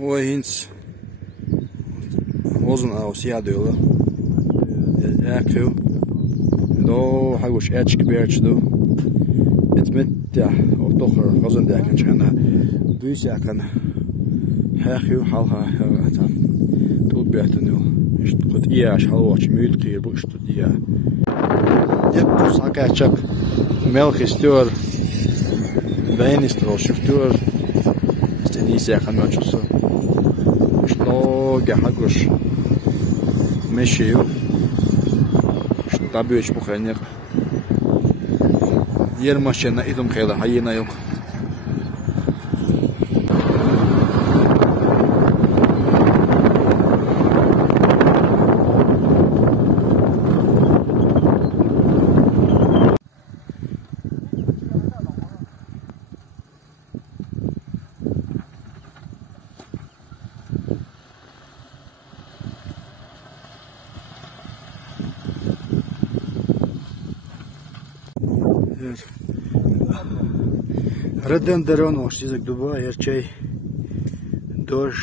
Oi, Hinz. وزن أو سيادة ولا أكل دو حقوش أتش كبير شدو اتمتع وتخر غزن ده كان شغنا دويس كان حاخيو حالها هذا تقول بيعتنو إيش قد إياش حلوة شميت قير بوش تديا يبدو ساكاتشك ملك ستور بينسترو شفتور استنيس كان ما تشوفه что гахагуш мешею что бьёшь буханер ермашена идум хела хайена yok Реден дероно, язык дуба, ярчай, дождь,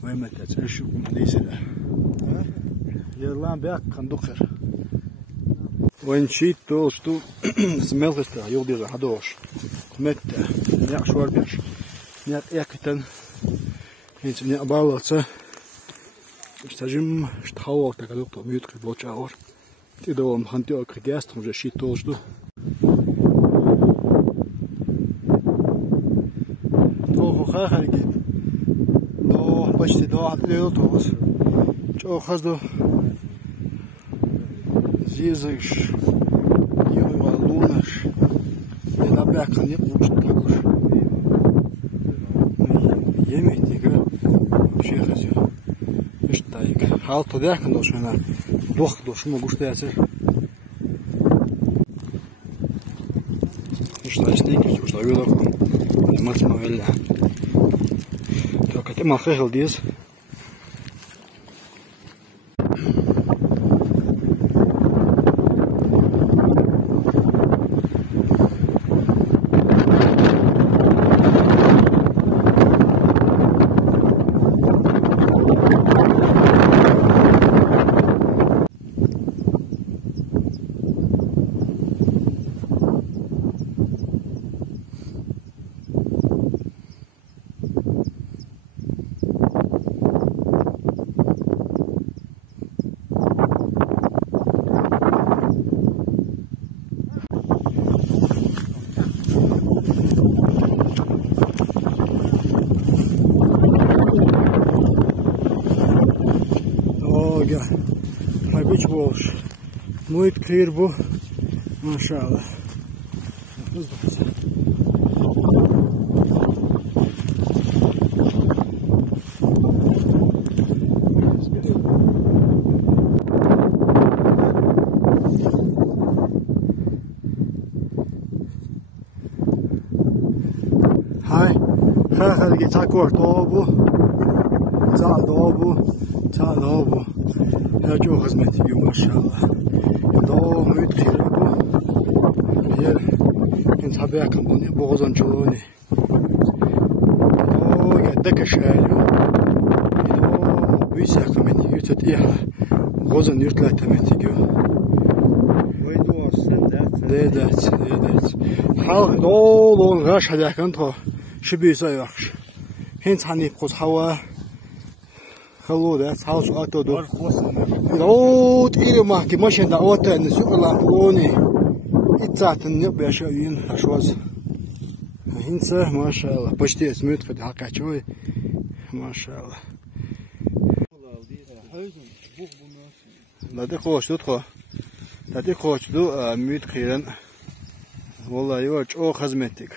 вымытать, еще кумдисера. Ерлам бяк кондукер. Ванчит то, что смелкость, юлдира, хадош, метта, няк шварбяш, няк экитан, ведь мне обаловаться, стажим, что хавок, так адукто, мютка, блочаур. Ты довольно хантио, как ястр, уже щит то, что. خارجي دو بشتي دو حتليل توس جو خزدو زيزش يوم والونش يلا بيكن يقوش تاكوش يميتي كده شي خزي مش تايك حالته داكن دوش هنا دوخ دوش ما قوش تاسر مش تايستيك مش تايلو ما تسمعوا الا ما خيل ديز Beach balls, muito clear, mashallah. Hi, ga ik het kort over. Zal я جو خدمتي ما شاء الله دو ميت خيربو يا كنت حبيا كمبوني بوغزون جوني دو يدك شالو دو ويسا كمني يرتد إيها غزون يرتلا تمتيجو ويدو ديدات حال دو غاش هذا كنتو شبيسا يخش هنت حني بقص حوا Hello, that's house auto do. Oh, tiri ma ki machine da auto and sukla puloni. Itsat ne besha yin ashwaz. Hinsa, mashallah. Почти смет хоть hakachoi. Mashallah. Lade khosh do kho. Lade khosh do mut khiran. Wallahi yoch o xizmettik.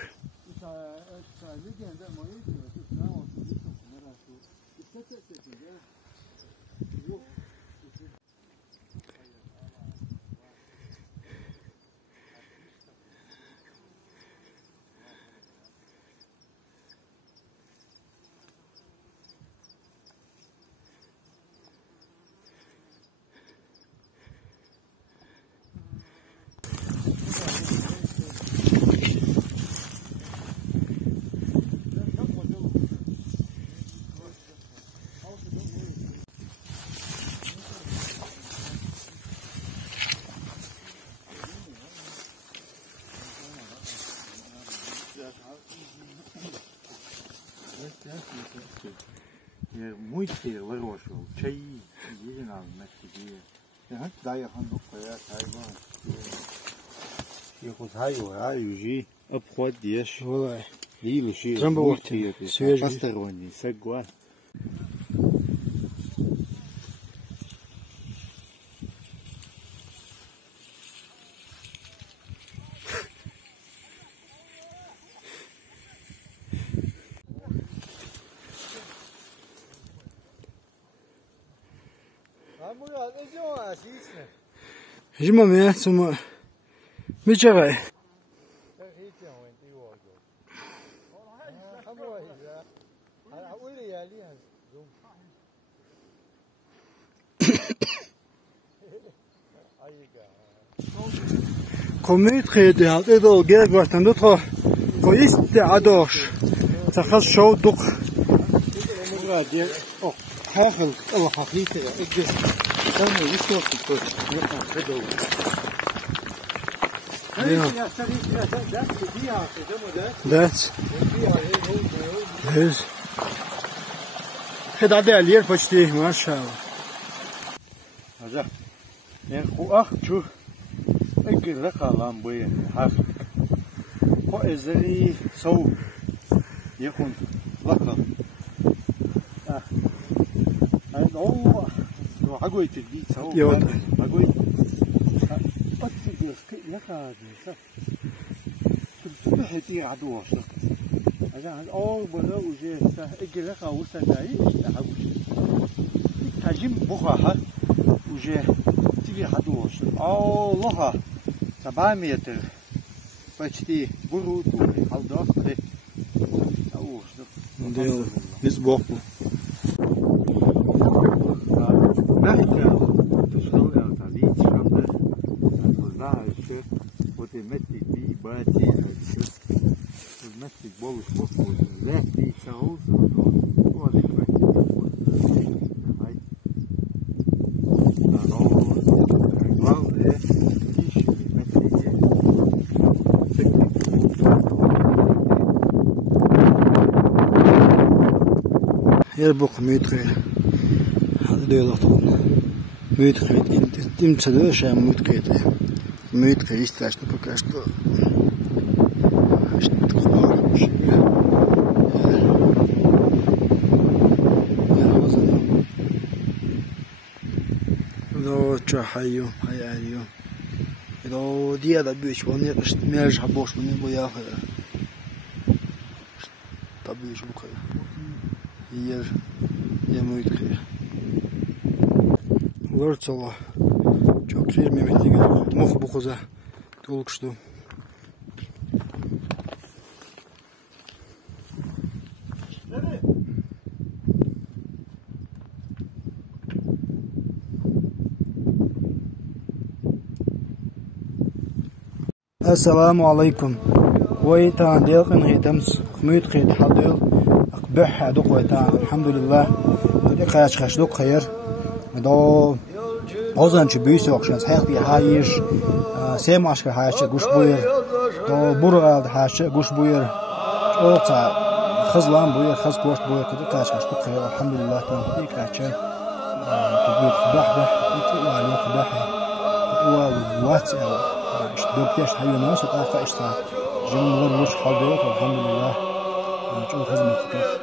Muito выращивал, чаи, зеленал на себе. Я дай ханду коя тайван. Я хозяю, жи, обходишь. والله Или жи, свежий. посторонний, согласен. Жима мясо, мечерай. Комит خیلی هاته دو گرگ وقتن دو تا کویست عداش تخص شو دق. مرادي أو هاخل الله خفيفة إجلس أنا يسوق الكل يقع بدو That's his. خد عدي الير почти ما شاء الله. هذا نخو أخ شو إجل لقى لامبوي حافظ هو إزري سو يكون لقى أوه عقوي تبي سو عقوي أتجلس لقى تبحثي عدوش عشان أول بلا وجه إجل لقى وسناي عقوش تجيب بخها وجه تبي عدوش الله 7 متر почти буруту алдохты Дело без боку. يربق ميتري هذا ديال طول ميتري انت تسدو شي ميتري يستاش بكاش اشتقوا شي لو تشحيو هاي عليو لو دي هذا بيش وني ميرج حبوش من بويا طبيش بكره yer yemeği kıyı. Vurçala. Çok güzel Mehmet'e göre. Muh bu koza. Dolukuştu. Assalamu alaikum. ويتان ديقن هيتمس خميت خيد حضير أقبح دوق ويتان الحمد لله ديق خاش دوق خير دو أوزن شبيس وقشان صحيح في هايش سيم عشر هايش قوش بوير دو برغاد هايش قوش بوير أوقع خزلان بوير خز قوش بوير كده خاش دوق خير الحمد لله تام ديق خاشان تبيت خباح بح وعليه خباح وواتس دوق تيش حيو ناس وطاقة إشتاق جمهور وش حضيت والحمد لله نشوف خدمتك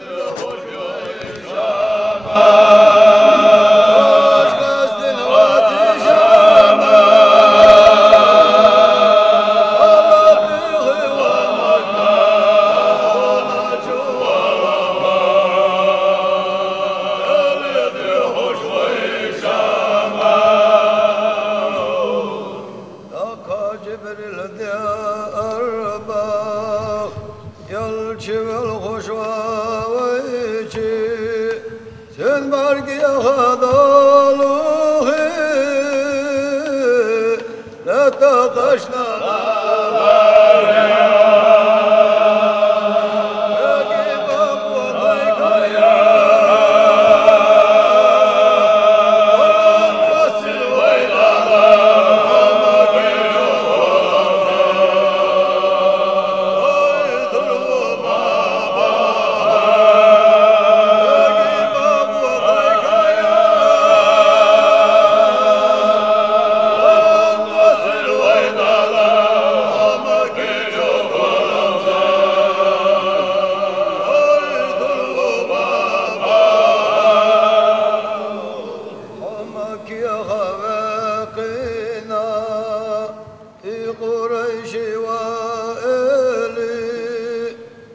قريش وإلي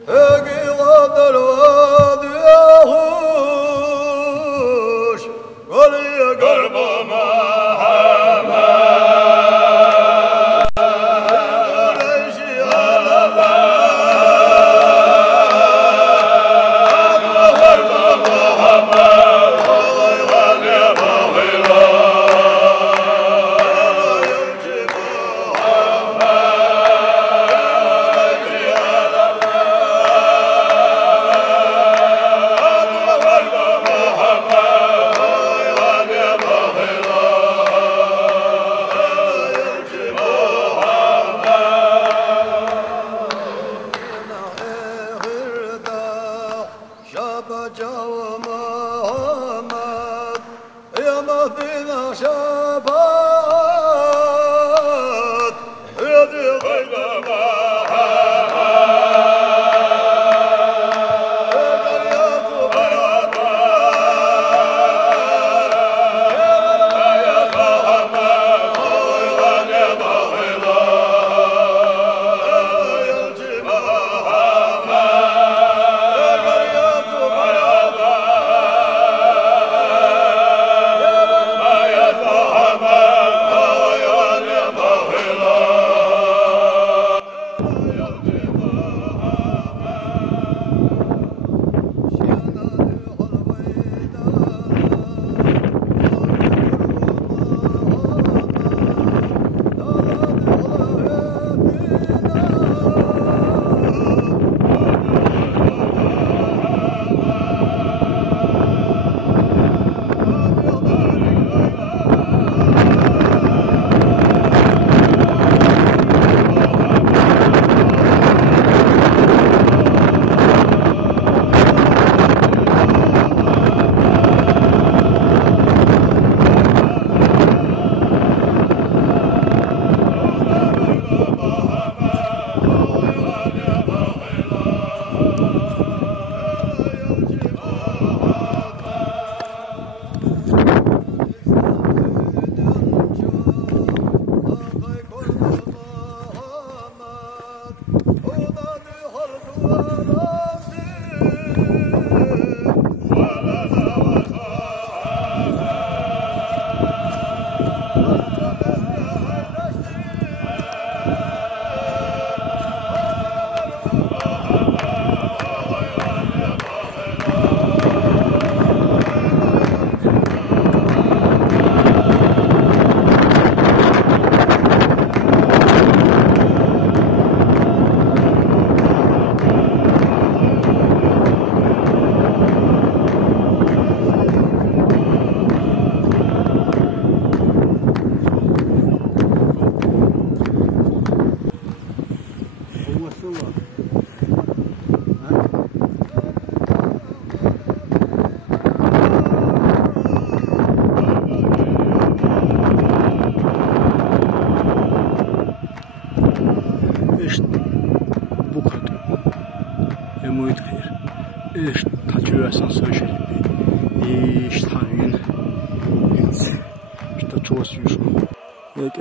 هاقي غدر وادي يهوش قل يا قلب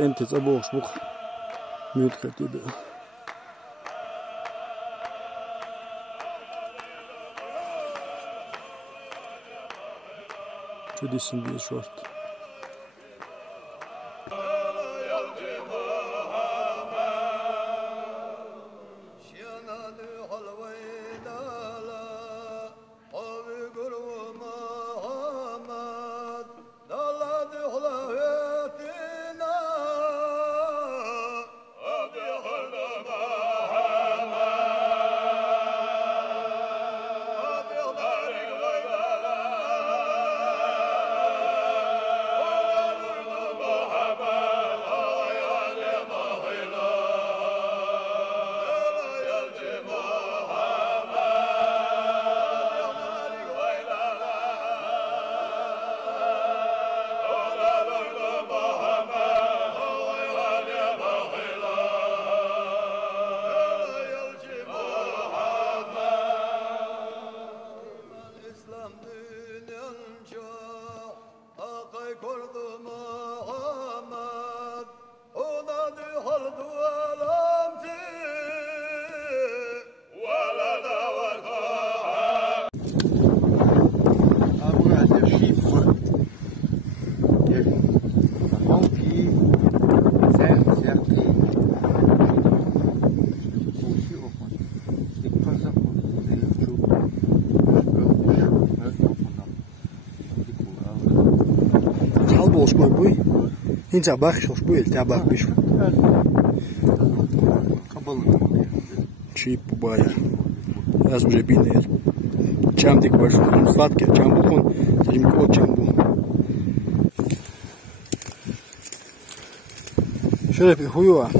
Enti zabox buk mute katibe. Çudisin bir short. Inca bakışmış bu el tabakmış. Чип бая. Аз уже бинер. Чамдик большой, сладкий, чамбухон, садимко чамбу. Şöyle bir huyu var.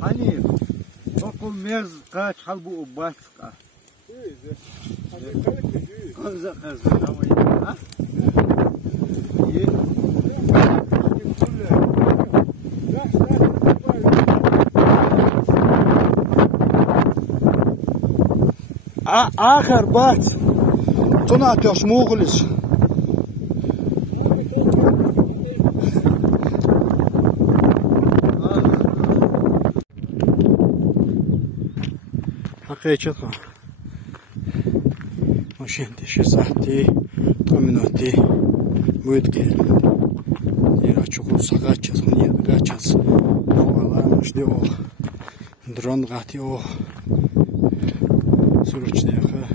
Hani okul mez kaç hal bu başka. Kızı ama آخر بات تناقش مغلس حقيقة ماشين 6 ساعتي 3 минути будет гель. Я чугун сагачас, мне гачас. Вала, ждёл. Дрон гатио. Суручдеха.